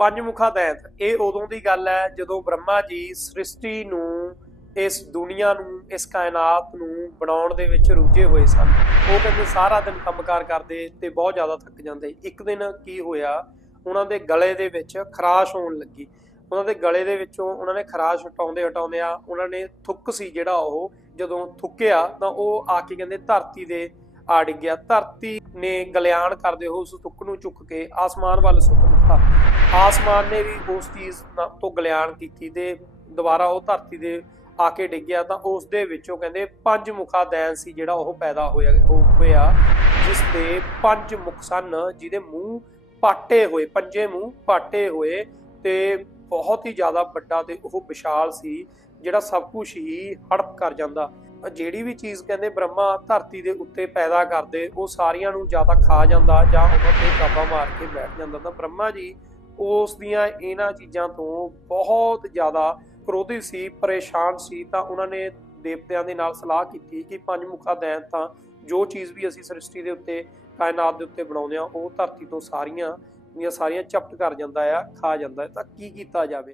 ਪੰਜ ਮੁਖਾ ਦੈਂਤ। ਇਹ ਉਦੋਂ ਦੀ ਗੱਲ ਹੈ ਜਦੋਂ ਬ੍ਰਹਮਾ ਜੀ ਸ੍ਰਿਸ਼ਟੀ ਨੂੰ ਇਸ ਦੁਨੀਆ ਨੂੰ, ਇਸ ਕਾਇਨਾਤ ਨੂੰ ਬਣਾਉਣ ਦੇ ਵਿੱਚ ਰੁੱਝੇ ਹੋਏ ਸਨ। ਉਹ ਕਹਿੰਦੇ ਸਾਰਾ ਦਿਨ ਕੰਮਕਾਰ ਕਰਦੇ ਤੇ ਬਹੁਤ ਜ਼ਿਆਦਾ ਥੱਕ ਜਾਂਦੇ। ਇੱਕ ਦਿਨ ਕੀ ਹੋਇਆ, ਉਹਨਾਂ ਦੇ ਗਲੇ ਦੇ ਵਿੱਚ ਖਰਾਸ਼ ਹੋਣ ਲੱਗੀ। ਉਹਨਾਂ ਦੇ ਗਲੇ ਦੇ ਵਿੱਚੋਂ ਉਹਨਾਂ ਨੇ ਖਰਾਸ਼ ਹਟਾਉਂਦੇ ਹਟਾਉਂਦੇ ਆ ਉਹਨਾਂ ਨੇ ਥੁੱਕ ਸੀ ਜਿਹੜਾ ਉਹ, ਜਦੋਂ ਥੁੱਕਿਆ ਤਾਂ ਉਹ ਆ ਕੇ ਕਹਿੰਦੇ ਧਰਤੀ ਦੇ ਆ ਡਿੱਗਿਆ। ਧਰਤੀ ਨੇ ਗਲਿਆਣ ਕਰਦੇ ਹੋ ਉਸ ਥੁੱਕ ਨੂੰ ਚੁੱਕ ਕੇ ਆਸਮਾਨ ਵੱਲ ਸੁੱਟ ਦਿੱਤਾ। ਆਸਮਾਨ ਨੇ ਵੀ ਉਸ ਚੀਜ਼ ਤੋਂ ਗਲਿਆਣ ਕੀਤੀ ਤੇ ਦੁਬਾਰਾ ਉਹ ਧਰਤੀ ਦੇ ਆ ਕੇ ਡਿੱਗਿਆ ਤਾਂ ਉਸ ਦੇ ਵਿੱਚੋਂ ਕਹਿੰਦੇ ਪੰਜ ਮੁਖਾ ਦੈਨ ਸੀ ਜਿਹੜਾ ਉਹ ਪੈਦਾ ਹੋਇਆ ਹੋਇਆ, ਜਿਸ ਦੇ ਪੰਜ ਮੁਖ ਸਨ ਜਿਹਦੇ ਮੂੰਹ ਪਾਟੇ ਹੋਏ, ਪੰਜੇ ਮੂੰਹ ਪਾਟੇ ਹੋਏ ਤੇ ਬਹੁਤ ਹੀ ਜ਼ਿਆਦਾ ਵੱਡਾ ਤੇ ਉਹ ਵਿਸ਼ਾਲ ਸੀ ਜਿਹੜਾ ਸਭ ਕੁਝ ਹੀ ਹੜਪ ਕਰ ਜਾਂਦਾ। ਜਿਹੜੀ ਵੀ ਚੀਜ਼ ਕਹਿੰਦੇ ਬ੍ਰਹਮਾ ਧਰਤੀ ਦੇ ਉੱਤੇ ਪੈਦਾ ਕਰਦੇ, ਉਹ ਸਾਰੀਆਂ ਨੂੰ ਜਾਂ ਤਾਂ ਖਾ ਜਾਂਦਾ ਜਾਂ ਉਹਨਾਂ ਤੇ ਕਾਬਾ ਮਾਰ ਕੇ ਬੈਠ ਜਾਂਦਾ। ਤਾਂ ਬ੍ਰਹਮਾ ਜੀ ਉਸ ਦੀਆਂ ਇਹਨਾਂ ਚੀਜ਼ਾਂ ਤੋਂ ਬਹੁਤ ਜ਼ਿਆਦਾ ਕ੍ਰੋਧੀ ਸੀ, ਪਰੇਸ਼ਾਨ ਸੀ। ਤਾਂ ਉਹਨਾਂ ਨੇ ਦੇਵਤਿਆਂ ਦੇ ਨਾਲ ਸਲਾਹ ਕੀਤੀ ਕਿ ਪੰਜ ਮੁਖਾ ਦੈਨ ਤਾਂ ਜੋ ਚੀਜ਼ ਵੀ ਅਸੀਂ ਸ੍ਰਿਸ਼ਟੀ ਦੇ ਉੱਤੇ, ਕਾਇਨਾਤ ਦੇ ਉੱਤੇ ਬਣਾਉਂਦੇ ਆ ਉਹ ਧਰਤੀ ਤੋਂ ਸਾਰੀਆਂ ਦੀਆਂ ਸਾਰੀਆਂ ਝਪਟ ਕਰ ਜਾਂਦਾ ਆ, ਖਾ ਜਾਂਦਾ ਤਾਂ ਕੀ ਕੀਤਾ ਜਾਵੇ?